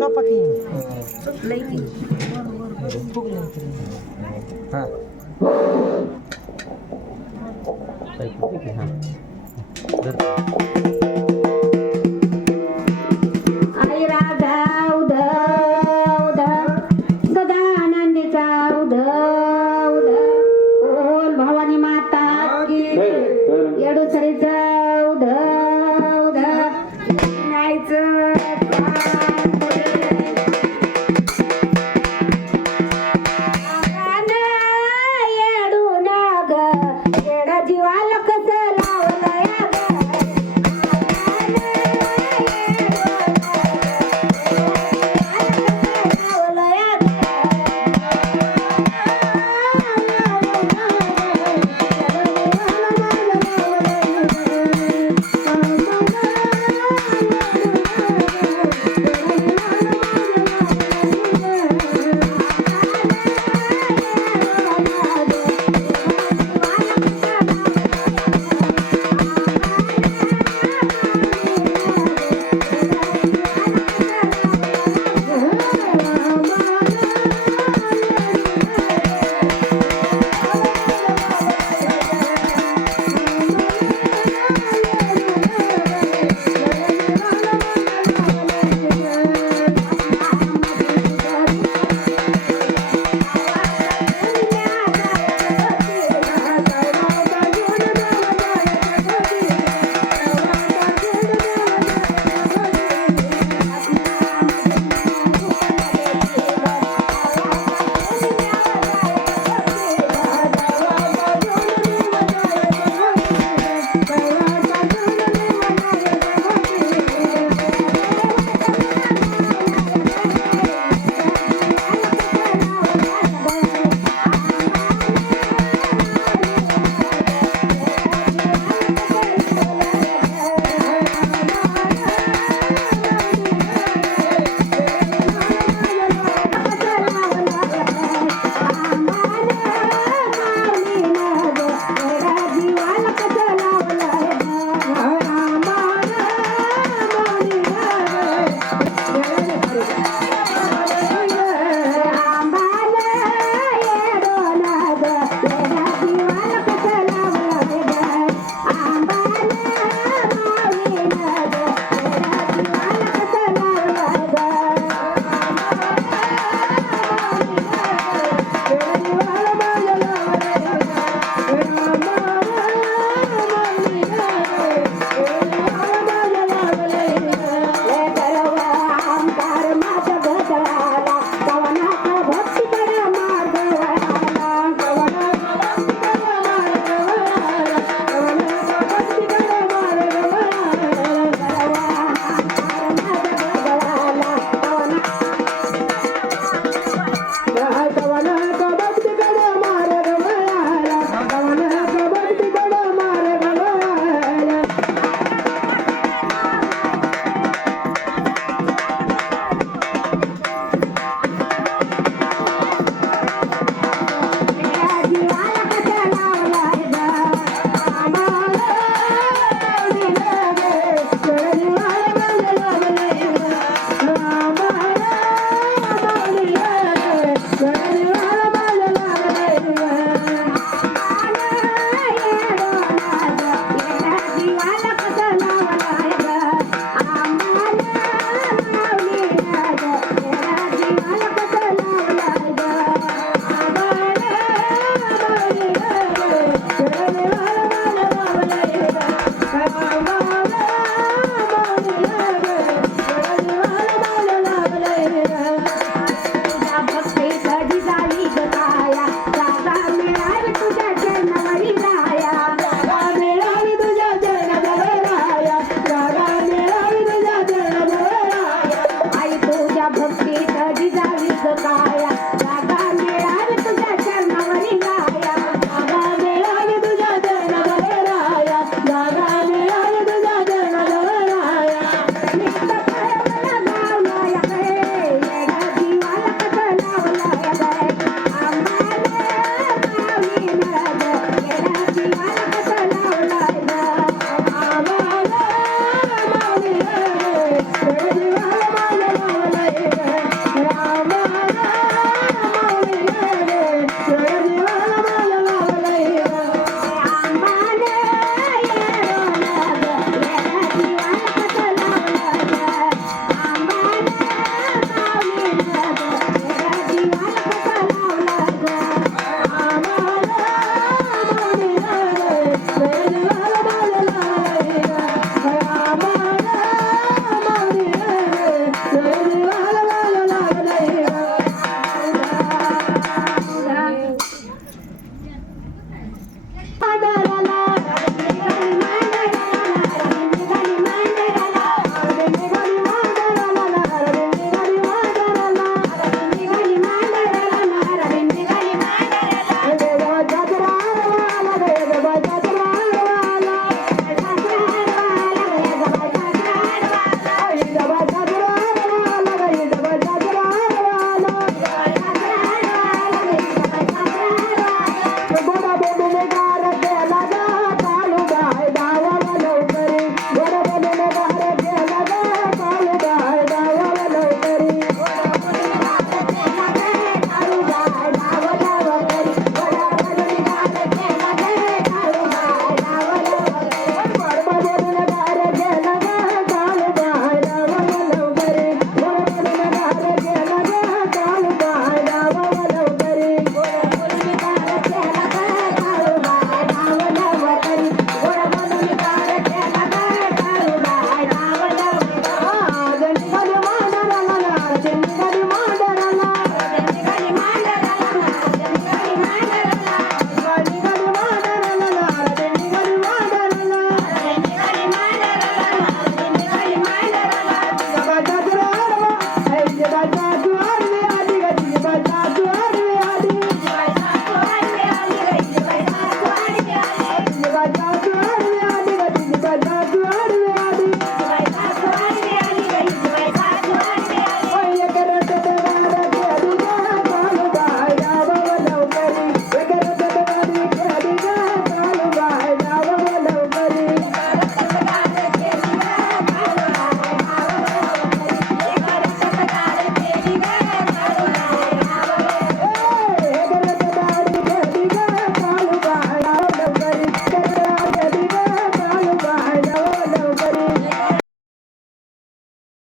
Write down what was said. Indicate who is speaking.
Speaker 1: Kau pakai ini.
Speaker 2: Lady.
Speaker 3: baru